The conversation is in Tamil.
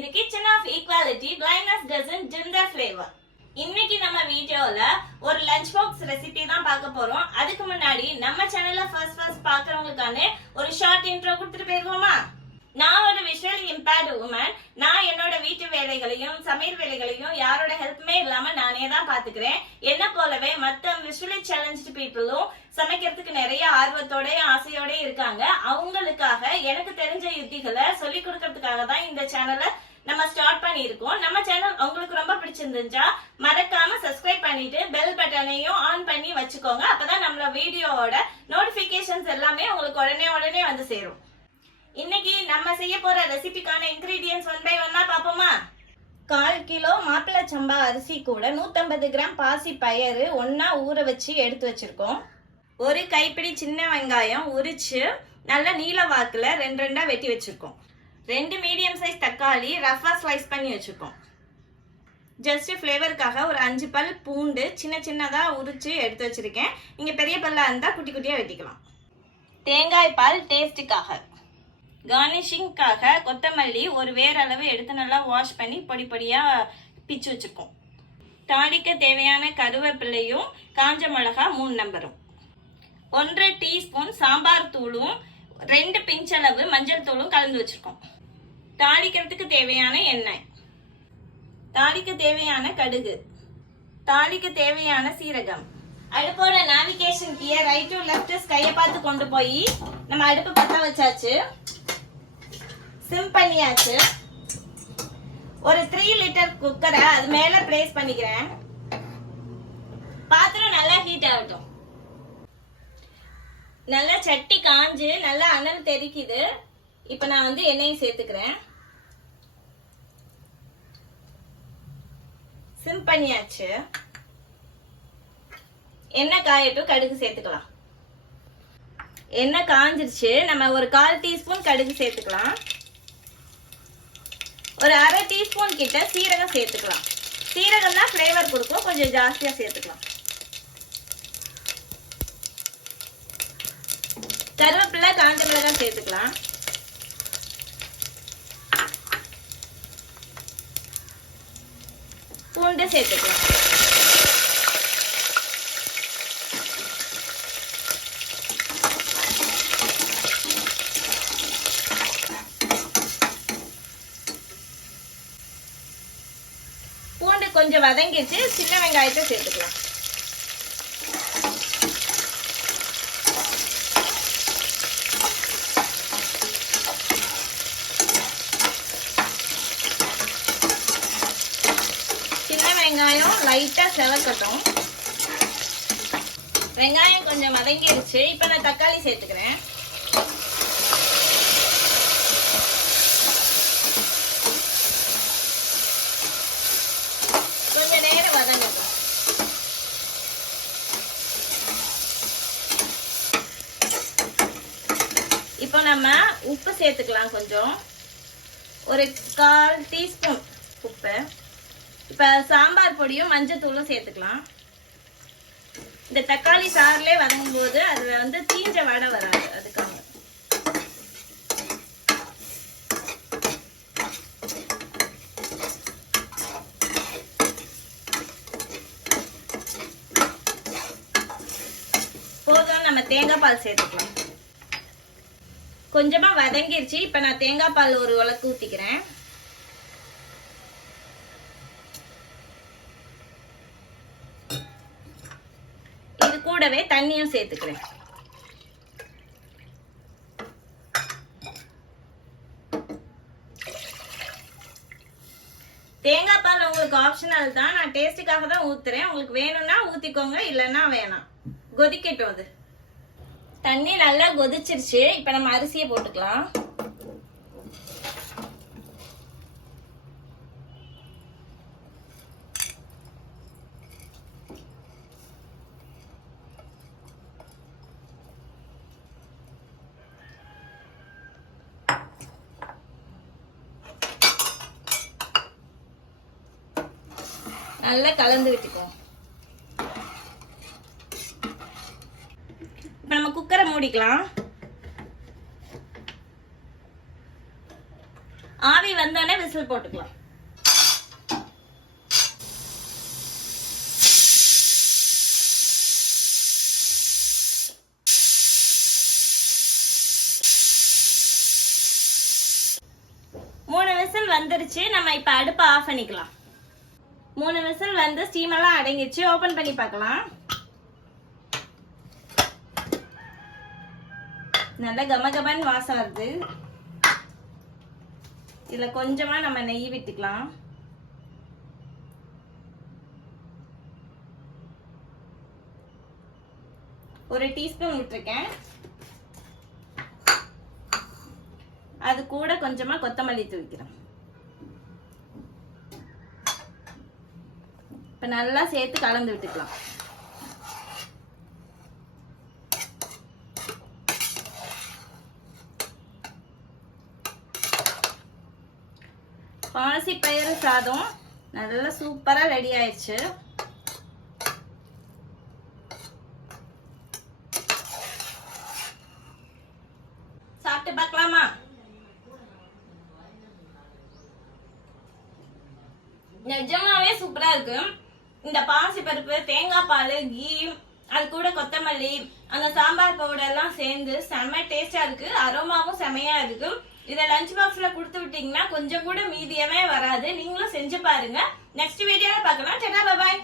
In the kitchen of equality, blindness doesn't dim the flavor. இன்னைக்கு நம்ம வீடியோல ஒரு லஞ்ச் பாக்ஸ் ரெசிபி தான் பார்க்க போறோம். அதுக்கு முன்னாடி நம்ம சேனலை ஃபர்ஸ்ட் பார்க்கறவங்களுக்கான ஒரு ஷார்ட் இன்ட்ரோ கொடுத்துட்டு போயிருவோமா? நான் ஒரு விஷுவலி இம்பேர்டு உமன். நான் என்னோட வீட்டு வேலைகளையும் சமையல் வேலைகளையும் யாரோட ஹெல்ப்புமே இல்லாம நானே தான் பாத்துக்கிறேன். என்ன போலவே மத்த விஷுவலி சேலஞ்சு பீப்புளும் சமைக்கிறதுக்கு நிறைய ஆர்வத்தோட ஆசையோட இருக்காங்க. அவங்களுக்காக எனக்கு தெரிஞ்ச யுத்திகளை சொல்லி கொடுக்கறதுக்காக தான் இந்த சேனலை நம்ம ஸ்டார்ட் பண்ணியிருக்கோம். நம்ம சேனல் உங்களுக்கு ரொம்ப பிடிச்சிருந்துச்சா மறக்காம சப்ஸ்கிரைப் பண்ணிட்டு பெல் பட்டனையும் ஆன் பண்ணி வச்சுக்கோங்க. அப்பதான் நம்மளோட வீடியோவோட நோட்டிபிகேஷன்ஸ் எல்லாமே உங்களுக்கு உடனே வந்து சேரும். இன்னைக்கு நம்ம செய்ய போற ரெசிபிக்கான இன்கிரீடியன்ஸ் ஒன் பை ஒன்னா பாப்போமா? 1/4 கிலோ மாப்பிள்ளை சம்பா அரிசி கூட 150 கிராம் பாசி பயறு ஒன்னா ஊற வச்சு எடுத்து வச்சிருக்கோம். ஒரு கைப்பிடி சின்ன வெங்காயம் உரிச்சு நல்ல நீல வாக்குல 2 வெட்டி வச்சிருக்கோம். 2 மீடியம் சைஸ் தக்காளி ரஃபா ஸ்லைஸ் பண்ணி வச்சிருக்கோம். ஜஸ்ட் ஃப்ளேவருக்காக ஒரு 5 பல் பூண்டு சின்னதா உரிச்சு எடுத்து வச்சிருக்கேன். நீங்க பெரிய பல்லா இருந்தா குட்டி குட்டியா வெட்டிக்கலாம். தேங்காய் பால் டேஸ்டுக்காக. கார்னிஷிங்காக கொத்தமல்லி ஒரு வேரளவு எடுத்து நல்லா வாஷ் பண்ணி பொடியா பிச்சு வச்சிருக்கோம். தாளிக்க தேவையான கருவேப்பிலையும் காஞ்ச மிளகா 3 நம்பரும் 1/2 டீஸ்பூன் சாம்பார் தூளும் 2 பிஞ்சளவு மஞ்சள் தூளும் கலந்து வச்சிருக்கோம். தாளிக்கிறதுக்கு தேவையான எண்ணெய், தாளிக்க தேவையான கடுகு, தாளிக்க தேவையான சீரகம். அடுப்போட navigation gear right to left கையை பார்த்து கொண்டு போய் நம்ம அடுப்பு பற்ற வச்சாச்சு. சிம் பண்ணியாச்சு. ஒரு 3 லிட்டர் குக்கரை அது மேல பிளேஸ் பண்ணிக்கிறேன். பாத்திரம் நல்லா ஹீட் ஆகட்டும். நல்லா சட்டி காஞ்சு நல்லா அனல் தெறிக்குது. இப்ப நான் எண்ணெயும் சேர்த்துக்கிறேன். சிம் பண்ணியாச்சு. எண்ணெய் காயட்டும், கடுகு சேர்த்துக்கலாம். எண்ணெய் காஞ்சிருச்சு. நம்ம ஒரு 1/4 டீஸ்பூன் கடுகு சேர்த்துக்கலாம். ஒரு 1/2 டீஸ்பூன் கிட்ட சீரகம் சேர்த்துக்கலாம். சீரகம் தான் ஃப்ளேவர் கொடுக்கும், கொஞ்சம் ஜாஸ்தியா சேர்த்துக்கலாம். கருவேப்பிலை காஞ்ச மிளகாய் சேர்த்துக்கலாம். பூண்டு சேர்த்துக்கலாம். பூண்டு கொஞ்சம் வதங்கிச்சு. சின்ன வெங்காயத்தை சேர்த்துக்கலாம். சின்ன வெங்காயம் லைட்டா செவக்கட்டும். வெங்காயம் கொஞ்சம் வதங்கிருச்சு. இப்ப நான் தக்காளி சேர்த்துக்கிறேன். இப்போ நம்ம உப்பு சேர்த்துக்கலாம். கொஞ்சம் ஒரு 1/4 டீஸ்பூன் உப்பு. இப்ப சாம்பார் பொடியும் மஞ்சள் தூளும் சேர்த்துக்கலாம். இந்த தக்காளி சாறுலே வதங்கும் போது அது தீஞ்ச வடை வராது. அதுக்காக போதும். நம்ம தேங்காய் பால் சேர்த்துக்கலாம். கொஞ்சமா வதங்கிருச்சு. இப்ப நான் தேங்காய் பால் ஒரு உலக்கு ஊத்திக்கிறேன். இது கூடவே தண்ணியும் சேர்த்துக்கிறேன். தேங்காய் பால் உங்களுக்கு ஆப்ஷனல் தான். நான் டேஸ்டுக்காக தான் ஊத்துறேன். உங்களுக்கு வேணும்னா ஊத்திக்கோங்க, இல்லைன்னா வேணாம். கொதிக்கட்டும். அது தண்ணி நல்லா கொதிச்சிருச்சு. இப்ப நம்ம அரிசியை போட்டுக்கலாம். நல்லா கலந்து விட்டுக்கோங்க. இப்ப நம்ம குக்கரை மூடிக்கலாம். ஆவி வந்தோடனே விசில் போட்டுக்கலாம். மூணு விசில் வந்துருச்சு. நம்ம இப்ப அடுப்பை ஆஃப் பண்ணிக்கலாம். 3 விசில் வந்து ஸ்டீம் எல்லாம் அடங்கிடுச்சு. ஓபன் பண்ணி பார்க்கலாம். நல்ல கமகமன் வாசம் வருது. இதுல கொஞ்சமா நம்ம நெய் விட்டுக்கலாம். ஒரு டீஸ்பூன் விட்டுருக்கேன். அது கூட கொஞ்சமா கொத்தமல்லி தூவிக்கிறேன். இப்ப நல்லா சேர்த்து கலந்து விட்டுக்கலாம். பாசிப்பயிறு சாதம் நல்லா சூப்பரா ரெடி ஆயிடுச்சு. சாப்பிட்டு பார்க்கலாமா? நிஜமாவே சூப்பரா இருக்கு. இந்த பாசி பருப்பு, தேங்காய் பால், கீ, அது கூட கொத்தமல்லி, அந்த சாம்பார் பவுடர் எல்லாம் சேர்ந்து செம்ம டேஸ்டா இருக்கு. அரோமாவும் செமையா இருக்கு. இதை லஞ்ச் பாக்ஸ்ல கொடுத்து விட்டீங்கன்னா கொஞ்சம் கூட மீதியமே வராது. நீங்களும் செஞ்சு பாருங்க. நெக்ஸ்ட் வீடியோல பார்க்கலாம். பாய்.